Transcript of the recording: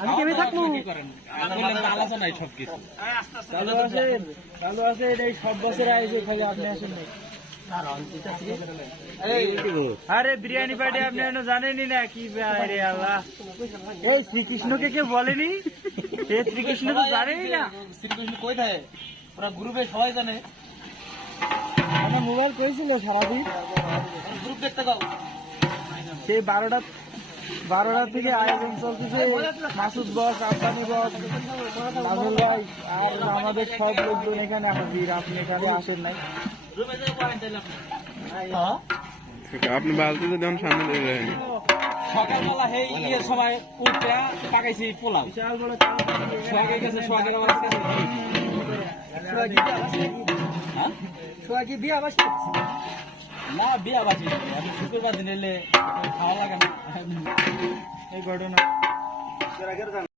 আমি কেমন থাকবো আলোচনায় সবকিছু চালু আছে এটাই সব বছর আইছে খালি আপনি আসেন নাই আরে বিরিয়ানি পার্টি আপনি জানেনই না কি রে আল্লাহ এই শ্রীকৃষ্ণকে কেউ বলেনি শ্রীকৃষ্ণ তো জানেনি না শ্রীকৃষ্ণ কই থাকে ওরা গ্রুপে সবাই জানে আমার মোবাইল কইছিল সারাদিন গ্রুপ দেখতে পাও সেই 12টা থেকে আয়োজন চলতেছে মাসুদ বস আব্বানি বস নাজুল ভাই আর আমাদের সব লোকজন এখানে হাজির আপনি এখানে আসেন নাই আপনি বালতিতে দেন সামনে দিয়ে রাখেন সকালবেলা এই ইয়ের সময় উঠতে পাকাইছি পোলাও বিশাল বড় সোয়াগের কাছে সোয়াগের সোয়াগি বিয়া বাসি না বিয়া বাজি আমি শুক্রবার দিন এলে খাওয়া লাগে না এই ঘটনা